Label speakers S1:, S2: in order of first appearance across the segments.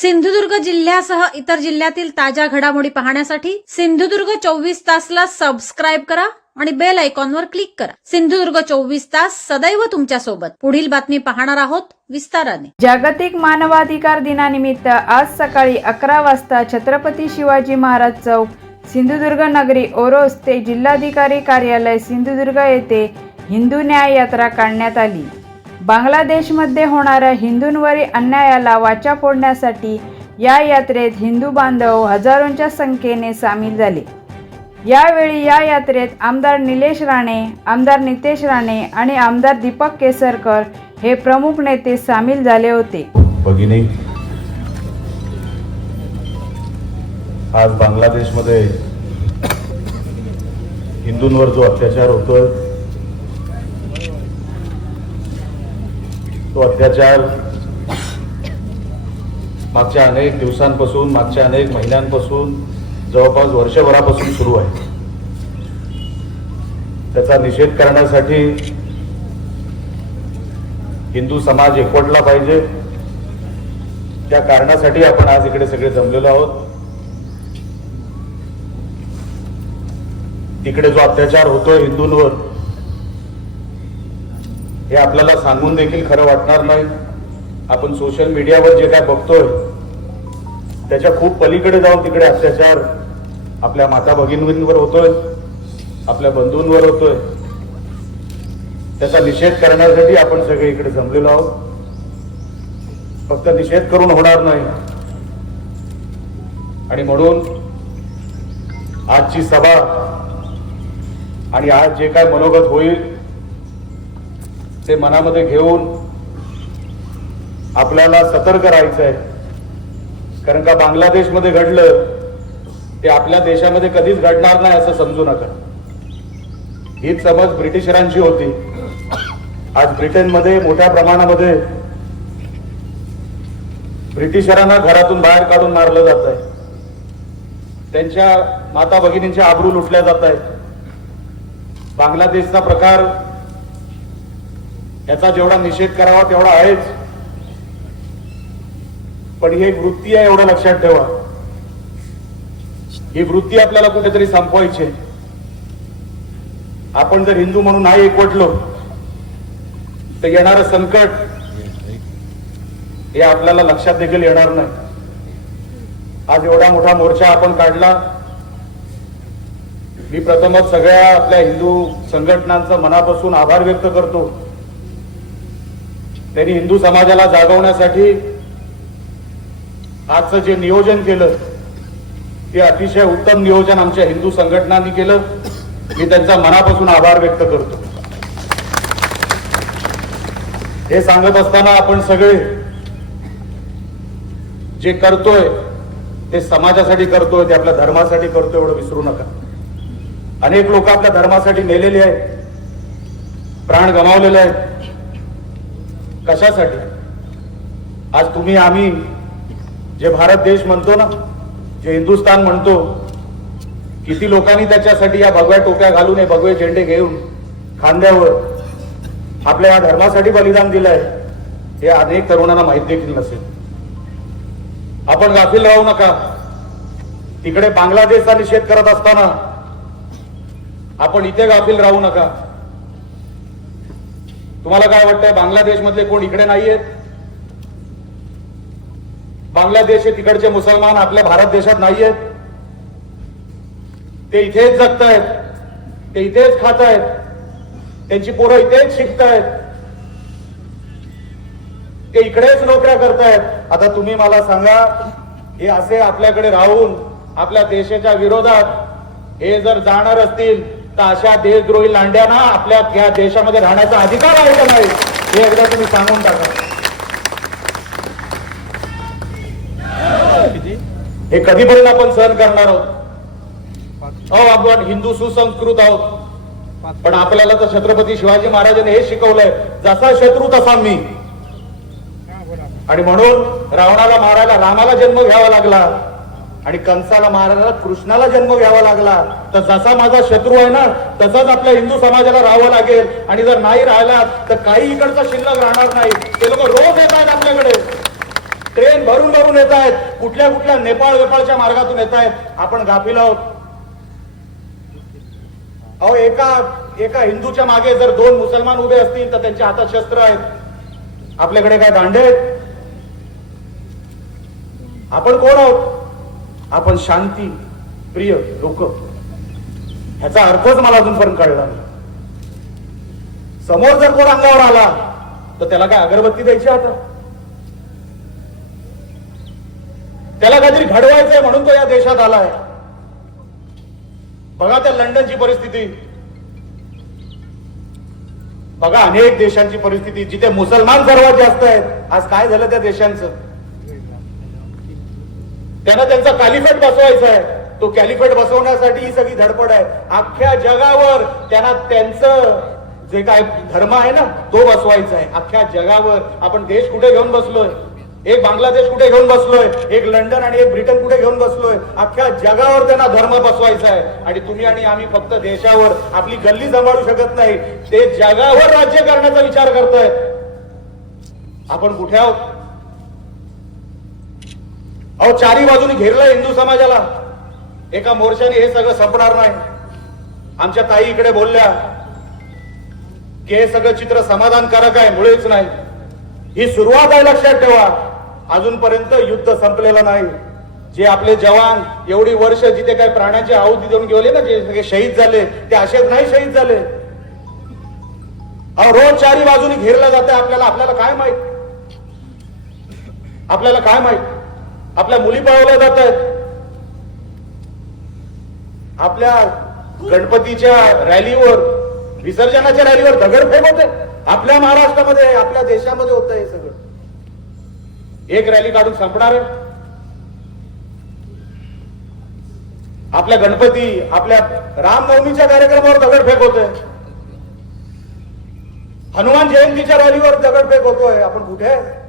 S1: सिंधुदुर्ग जिल्ह्यासह इतर जिल्ह्यातील ताज्या घडामोडी पाहण्यासाठी सिंधुदुर्ग चोवीस तासला सबस्क्राईब करा आणि बेल आयकॉनवर क्लिक करा. सिंधुदुर्ग चोवीस तास सदैव तुमच्यासोबत पुढील बातमी पाहणार आहोत विस्ताराने.
S2: जागतिक मानवाधिकार दिनानिमित्त आज सकाळी अकरा वाजता छत्रपती शिवाजी महाराज चौक सिंधुदुर्ग नगरी ओरोस ते जिल्हाधिकारी कार्यालय सिंधुदुर्ग येथे हिंदू न्याय यात्रा काढण्यात आली. बांगलादेशमध्ये होणाऱ्या हिंदूंवरील अन्यायाला वाचा फोडण्यासाठी या यात्रेत हिंदू बांधव हजारोंच्या संख्येने सामील झाले. यावेळी या यात्रेत आमदार निलेश राणे आमदार नितेश राणे आणि आमदार दीपक केसरकर हे प्रमुख नेते सामील झाले होते.
S3: भगिनी आज बांगलादेशमध्ये हिंदूंवर जो अत्याचार होतोय तो अत्याचार मागच्या अनेक दिवसांपासून मागच्या अनेक महिन्यांपासून जवळपास वर्षभरापासून सुरू आहे. त्याचा निषेध करण्यासाठी हिंदू समाज एकवटला पाहिजे. त्या कारणासाठी आपण आज इकडे सगळे जमलेलो आहोत. तिकडे जो अत्याचार होतोय हिंदूंवर हे आपल्याला सांगून देखील खरं वाटणार नाही. आपण सोशल मीडियावर जे काय बघतोय त्याच्या खूप पलीकडे जाऊन तिकडे अत्याचार आपल्या माता भगिनींवर होतोय आपल्या बंधूंवर होतोय. त्याचा निषेध करण्यासाठी आपण सगळे इकडे जमलेलो आहोत. फक्त निषेध करून होणार नाही. आणि म्हणून आजची सभा आणि आज जे काय मनोगत होईल ते मनामध्ये घेऊन आपल्याला सतर्क राहायचं आहे कारण का बांगलादेशमध्ये घडलं ते आपल्या देशामध्ये कधीच घडणार नाही असं समजू नका. हीच समज ब्रिटिशरांची होती. आज ब्रिटनमध्ये मोठ्या प्रमाणामध्ये ब्रिटिशरांना घरातून बाहेर काढून मारलं जात आहे त्यांच्या माता भगिनींच्या आबरू लुटल्या जात आहेत बांगलादेशचा प्रकार याचा जेवढा निषेध करावा तेवढा आहेच. पण ही एक वृत्ती आहे एवढं लक्षात ठेवा. ही वृत्ती आपल्याला कुठेतरी संपवायची आपण जर हिंदू म्हणून नाही एकवटलो तर येणार संकट हे आपल्याला लक्षात देखील येणार नाही. आज एवढा मोठा मोर्चा आपण काढला मी प्रथमच सगळ्या आपल्या हिंदू संघटनांचा मनापासून आभार व्यक्त करतो. त्यांनी हिंदू समाजाला जागवण्यासाठी आजचं जे नियोजन केलं ते अतिशय उत्तम नियोजन आमच्या हिंदू संघटनांनी केलं. मी त्यांचा मनापासून आभार व्यक्त करतो. हे सांगत असताना आपण सगळे जे करतोय ते समाजासाठी करतोय ते आपल्या धर्मासाठी करतोय एवढं विसरू नका. अनेक लोक आपल्या धर्मासाठी मेलेले आहेत प्राण गमावलेले आहेत. कशासाठी? आज तुम्ही आम्ही जे भारत देश म्हणतो ना जे हिंदुस्थान म्हणतो किती लोकांनी त्याच्यासाठी या भगव्या टोप्या घालून हे भगवे झेंडे घेऊन खांद्यावर आपल्या या धर्मासाठी बलिदान दिलंय हे अनेक तरुणांना माहीत देखील नसेल. आपण गाफील राहू नका. तिकडे बांगलादेशचा निषेध करत असताना आपण इथे गाफील राहू नका. तुम्हाला काय वाटतंय बांगलादेश मधले कोण इकडे नाहीयेत बांगलादेश हे तिकडचे मुसलमान आपल्या भारत देशात नाहीयेत ते इथेच जगतायत ते इथेच खात आहेत त्यांची पोरं इथेच शिकतायत. ते इकडेच नोकऱ्या करतायत. आता तुम्ही मला सांगा हे असे आपल्याकडे राहून आपल्या देशाच्या विरोधात हे जर जाणार असतील तर अशा देशद्रोही लांड्यांना आपल्या या देशामध्ये राहण्याचा अधिकार आहे का नाही हे एकदा तुम्ही सांगून टाका. हे कधीपर्यंत आपण सहन करणार आहोत. अहो आपण हिंदू सुसंस्कृत आहोत. पण आपल्याला तर छत्रपती शिवाजी महाराजांनी हे शिकवलंय जसा शत्रू तसा मी. आणि म्हणून रावणाला मारायला रामाला जन्म घ्यावा लागला. आणि कंसाला महाराजाला कृष्णाला जन्म घ्यावा लागला. तर जसा माझा शत्रू आहे ना तसाच आपल्या हिंदू समाजाला राहावं लागेल. आणि जर नाही राहिला तर काही इकडचा शिल्लक राहणार नाही. ते लोक रोज येत आहेत आपल्याकडे. ट्रेन भरून भरून येत आहेत. कुठल्या कुठल्या नेपाळ वेपाळच्या मार्गातून येत आहेत. आपण गाफील आहोत. अहो एका एका हिंदूच्या मागे जर दोन मुसलमान उभे असतील तर त्यांच्या हातात शस्त्र आहेत. आपल्याकडे काय दांडे आहेत? आपण कोण आहोत? आपण शांती प्रिय लोक. ह्याचा अर्थच मला अजूनपर्यंत कळला नाही. समोर जर कोण अंगावर आला तर त्याला काय अगरबत्ती द्यायची आता? त्याला काहीतरी घडवायचंय म्हणून तो या देशात आलाय. बघा त्या लंडनची परिस्थिती. बघा अनेक देशांची परिस्थिती जिथे मुसलमान सर्वात जास्त आहेत. आज काय झालं त्या देशांचं? त्यांना त्यांचा कॅलिफेट बसवायचा आहे. तो कॅलिफेट बसवण्यासाठी ही सगळी धडपड आहे. अख्ख्या जगावर त्यांना त्यांचं जे काय धर्म आहे ना तो बसवायचा आहे. अख्ख्या जगावर आपण देश कुठे घेऊन बसलोय? एक बांगलादेश कुठे घेऊन बसलोय? एक लंडन आणि एक ब्रिटन कुठे घेऊन बसलोय? अख्ख्या जगावर त्यांना धर्म बसवायचा आहे. आणि तुम्ही आणि आम्ही फक्त देशावर आपली गल्ली सांभाळू शकत नाही. ते जगावर राज्य करण्याचा विचार करतायत. आपण कुठे आहोत? अहो चारी बाजूनी घेरलं हिंदू समाजाला. एका मोर्चाने हे सगळं संपणार नाही. आमच्या ताई इकडे बोलल्या की हे सगळं चित्र समाधानकारक आहे मुळेच नाही. ही सुरुवात आहे लक्षात ठेवा. अजूनपर्यंत युद्ध संपलेलं नाही. जे आपले जवान एवढी वर्ष जिथे काय प्राण्याचे आहुती देऊन गेले ना जे सगळे शहीद झाले ते असेच नाही शहीद झाले. अहो रोज चारी बाजूनी घेरलं जाते आपल्याला आपल्याला काय माहीत? आपल्याला काय माहीत? आपल्या मुली पळवल्या जात आहेत. आपल्या गणपतीच्या रॅलीवर विसर्जनाच्या रॅलीवर दगडफेक होते. आपल्या महाराष्ट्रामध्ये आपल्या देशामध्ये होत हे सगळं. एक रॅली काढून संपणार आहे. आपल्या गणपती आपल्या रामनवमीच्या कार्यक्रमावर दगडफेक होतोय हनुमान जयंतीच्या रॅलीवर दगडफेक होतोय. आपण कुठे? आहे?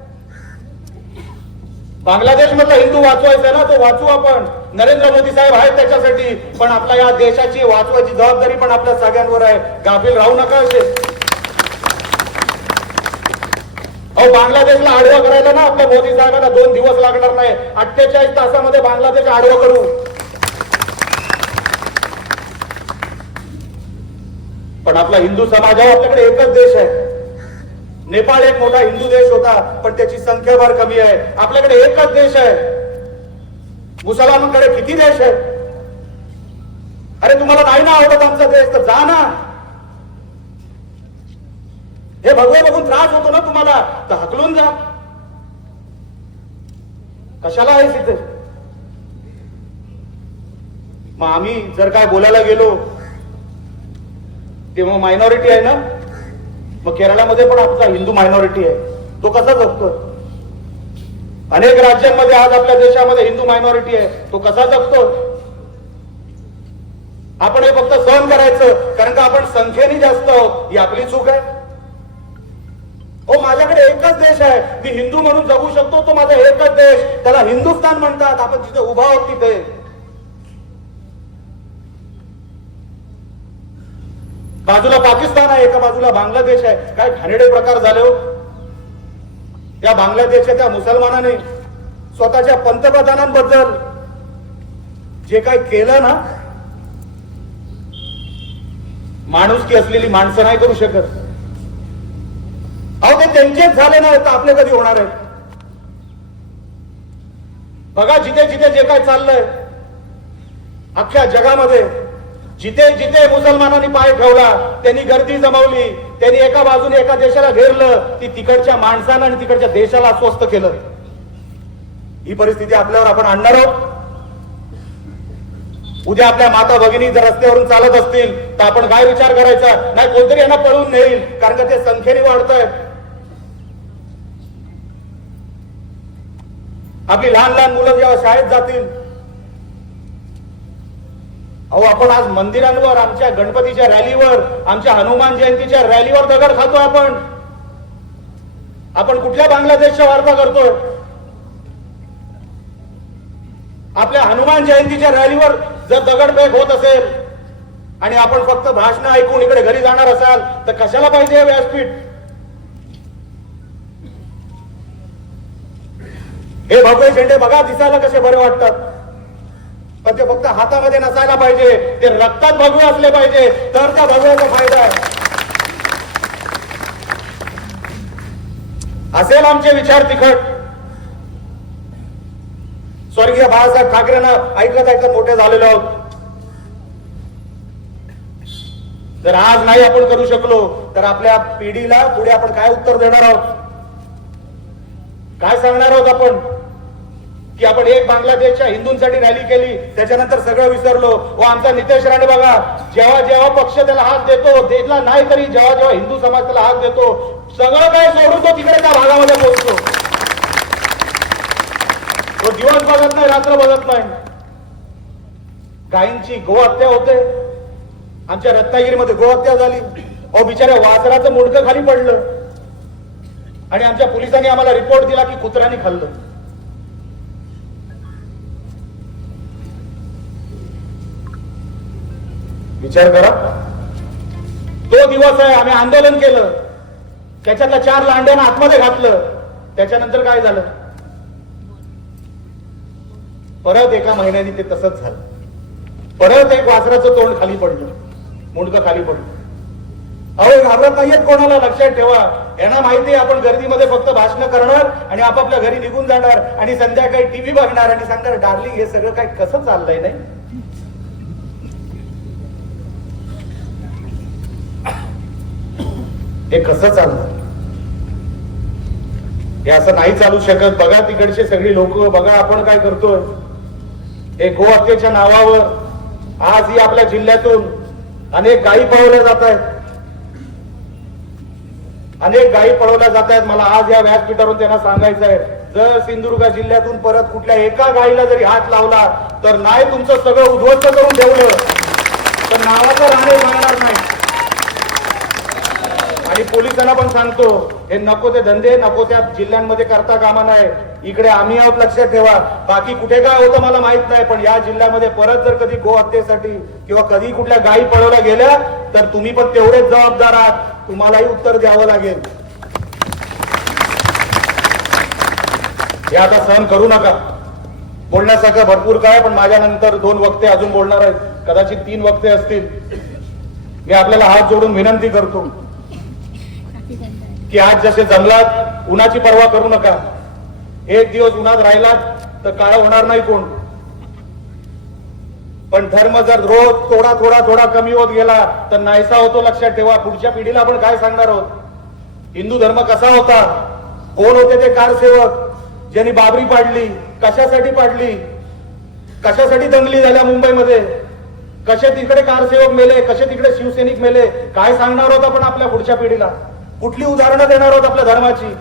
S3: बांगलादेश मधला हिंदू वाचवायचा ना तो वाचू आपण. नरेंद्र मोदी साहेब आहेत त्याच्यासाठी पण आपल्या या देशाची वाचवायची जबाबदारी पण आपल्या सगळ्यांवर आहे. गाफील राहू नका असे. अहो बांगलादेशला आडवा करायला ना आपल्या मोदी साहेबांना दोन दिवस लागणार नाही. अठ्ठेचाळीस तासामध्ये बांगलादेश आडवं करू. पण आपला हिंदू समाज आहे आपल्याकडे एकच देश आहे. नेपाळ एक मोठा हिंदू देश होता पण त्याची संख्या फार कमी आहे. आपल्याकडे एकच देश आहे. मुसलमानांकडे किती देश आहे अरे तुम्हाला नाही ना आवडत आमचा देश तर जा ना. हे भगवे बघून त्रास होतो ना तुम्हाला तर हकलून जा. कशाला आहे तिथे मग आम्ही जर काय बोलायला गेलो तेव्हा मायनॉरिटी आहे ना? मग केरळामध्ये पण आमचा हिंदू मायनॉरिटी आहे. तो कसा जगतो अनेक राज्यांमध्ये आज आपल्या देशामध्ये हिंदू मायनॉरिटी आहे. तो कसा जगतो आपण हे फक्त सहन करायचं कारण का आपण संख्येने जास्त आहोत ही आपली चूक आहे. हो माझ्याकडे एकच देश आहे. मी हिंदू म्हणून जगू शकतो तो माझा एकच देश. त्याला हिंदुस्थान म्हणतात. आपण जिथे उभा आहोत तिथे. बाजूला पाकिस्तान आहे एका बाजूला बांगलादेश आहे. काय घाणेडे प्रकार झाले हो? त्या बांगलादेशच्या त्या मुसलमानाने स्वतःच्या पंतप्रधानांबद्दल जे काय केलं ना माणुसकी असलेली माणसं नाही करू शकत. अहो ते त्यांचेच झाले ना तर आपले कधी होणार आहे बघा जिथे जिथे जे काय चाललंय अख्ख्या जगामध्ये जिथे जिथे मुसलमानांनी पाय ठेवला त्यांनी गर्दी जमवली त्यांनी एका बाजूने एका देशाला घेरलं ती तिकडच्या माणसानं आणि तिकडच्या देशाला अस्वस्थ केलं. ही परिस्थिती आपल्यावर आपण आणणार आहोत. उद्या आपल्या माता भगिनी जर रस्त्यावरून चालत असतील तर आपण काय विचार करायचा? नाही कोणतरी यांना पळून नेईल कारण का ते संख्येने वाढत आपली लहान लहान मुलं जेव्हा शाळेत जातील अहो आपण आज मंदिरांवर आमच्या गणपतीच्या रॅलीवर आमच्या हनुमान जयंतीच्या रॅलीवर दगड खातो आपण. आपण कुठल्या बांगलादेशच्या वार्ता करतोय? आपल्या हनुमान जयंतीच्या रॅलीवर जर दगडफेक होत असेल आणि आपण फक्त भाषण ऐकून इकडे घरी जाणार असाल तर कशाला पाहिजे हे व्यासपीठ? हे भगवे झेंडे बघा दिसायला कसे बरे वाटतात. पण ते फक्त हातामध्ये नसायला पाहिजे. ते रक्तात भगवे असले पाहिजे. तर त्या भगव्याचा फायदा आहे. असेल आमचे विचार तिखट. स्वर्गीय बाळासाहेब ठाकरेंना ऐकत ऐकत मोठे झालेलो आहोत. जर आज नाही आपण करू शकलो तर आपल्या पिढीला पुढे आपण काय उत्तर देणार आहोत? काय सांगणार आहोत आपण? की आपण एक बांगलादेशच्या हिंदूंसाठी रॅली केली त्याच्यानंतर सगळं विसरलो. व आमचा नितेश राणे बघा जेव्हा जेव्हा पक्ष त्याला हात देतो देतला नाही तरी जेव्हा जेव्हा हिंदू समाज त्याला हात देतो सगळं काय सोडून तो तिकडे त्या भागामध्ये पोहोचतो. तो दिवस बघत नाही रात्र बघत नाही. गायींची गोहत्या होते. आमच्या रत्नागिरीमध्ये गोहत्या झाली. अहो बिचाऱ्या वासराचं मुंडकं खाली पडलं. आणि आमच्या पोलिसांनी आम्हाला रिपोर्ट दिला की कुत्र्यांनी खाल्लं. विचार करा. तो दिवस आहे आम्ही आंदोलन केलं. त्याच्यातल्या चार लांड्यांना आतमध्ये घातलं. त्याच्यानंतर काय झालं? परत एका महिन्याने ते तसंच झालं. परत एक वासराचं तोंड खाली पडलं. मुंडकं खाली पडलं. अहो घाबरत नाहीयेत कोणाला? लक्षात ठेवा. यांना माहिती आहे आपण गर्दीमध्ये फक्त भाषण करणार आणि आपापल्या घरी निघून जाणार आणि संध्याकाळी टीव्ही बघणार आणि सांगणार डार्लिंग हे सगळं काय कसं चाललंय नाही? हे कसं चाललं? हे असं नाही चालू शकत. बघा तिकडचे सगळी लोक बघा आपण काय करतोय. हे गोहत्येच्या नावावर आज ही आपल्या जिल्ह्यातून अनेक गायी पळवल्या जात आहेत. अनेक गायी पळवल्या जात आहेत. मला आज या व्यासपीठावरून त्यांना सांगायचं आहे. जर सिंधुदुर्ग जिल्ह्यातून परत कुठल्या एका गायीला जरी हात लावला तर नाही तुमचं सगळं उद्ध्वस्त करून ठेवलं. तर नावाचं राणे राहणार नाही. आणि पोलिसांना पण सांगतो हे नको ते धंदे नको त्या जिल्ह्यांमध्ये करता कामा नाही इकडे आम्ही आहोत लक्षात ठेवा. बाकी कुठे काय होतं मला माहीत नाही पण या जिल्ह्यामध्ये परत जर कधी गो हत्येसाठी किंवा कधी कुठल्या गायी पळवल्या गेल्या तर तुम्ही पण तेवढेच जबाबदार आहात. तुम्हालाही उत्तर द्यावं लागेल. हे आता सहन करू नका. बोलण्यासारखं भरपूर काय पण माझ्या नंतर दोन वक्ते अजून बोलणार आहेत. कदाचित तीन वक्ते असतील. मी आपल्याला हात जोडून विनंती करतो. की आज जसे जंगलात उन्हाची पर्वा करू नका. एक दिवस उन्हात राहिलात तर काळा होणार नाही कोण. पण धर्म जर रोज थोडा थोडा थोडा कमी होत गेला तर नाहीसा होतो लक्षात ठेवा. पुढच्या पिढीला आपण काय सांगणार आहोत? हिंदू धर्म कसा होता? कोण होते ते कारसेवक? ज्यांनी बाबरी पाडली कशासाठी पाडली? कशासाठी दंगली झाल्या मुंबईमध्ये? कसे तिकडे कारसेवक मेले कसे तिकडे शिवसैनिक मेले? काय सांगणार आहोत आपण आपल्या पुढच्या पिढीला? कुठली उदाहरणं देणार आहोत आपल्या धर्माची?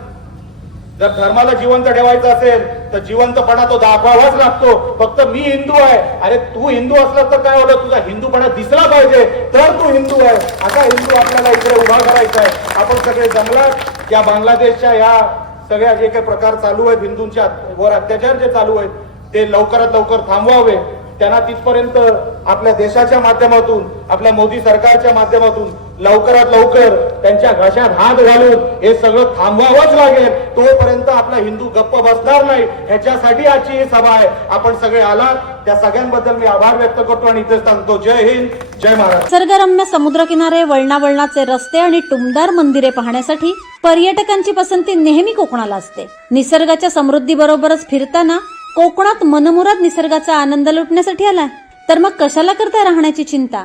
S3: जर धर्माला जिवंत ठेवायचं असेल तर जिवंतपणा तो दाखवावाच लागतो. फक्त मी हिंदू आहे. अरे तू हिंदू असला तर काय होतं? तुझा हिंदूपणा दिसला पाहिजे. तर तू हिंदू आहे. असा हिंदू आपल्याला इकडे उभा करायचा आहे. आपण सगळे जंगलात या बांगलादेशच्या या सगळ्या जे काही प्रकार चालू आहेत हिंदूंच्या वर अत्याचार जे चालू आहेत ते लवकरात लवकर थांबवावे. त्यांना तिथपर्यंत आपल्या देशाच्या माध्यमातून आपल्या मोदी सरकारच्या माध्यमातून लवकरात लवकर त्यांच्या घशात हात घालून हे सगळं थांबवावंच लागेल. तोपर्यंत आपला हिंदू गप्प बसणार नाही. ह्याच्यासाठी आजची ही सभा आहे. आपण सगळे आलात. त्या सगळ्यांबद्दल मी आभार व्यक्त करतो आणि इथेच सांगतो जय हिंद. जय महाराष्ट्र.
S1: निसर्गरम्य समुद्रकिनारे वळणावळणाचे रस्ते आणि टुमदार मंदिरे पाहण्यासाठी पर्यटकांची पसंती नेहमी कोकणाला असते. निसर्गाच्या समृद्धीबरोबरच फिरताना कोकणात मनमुराद निसर्गाचा आनंद लुटण्यासाठी आलाय. तर मग कशाला करताय राहण्याची चिंता?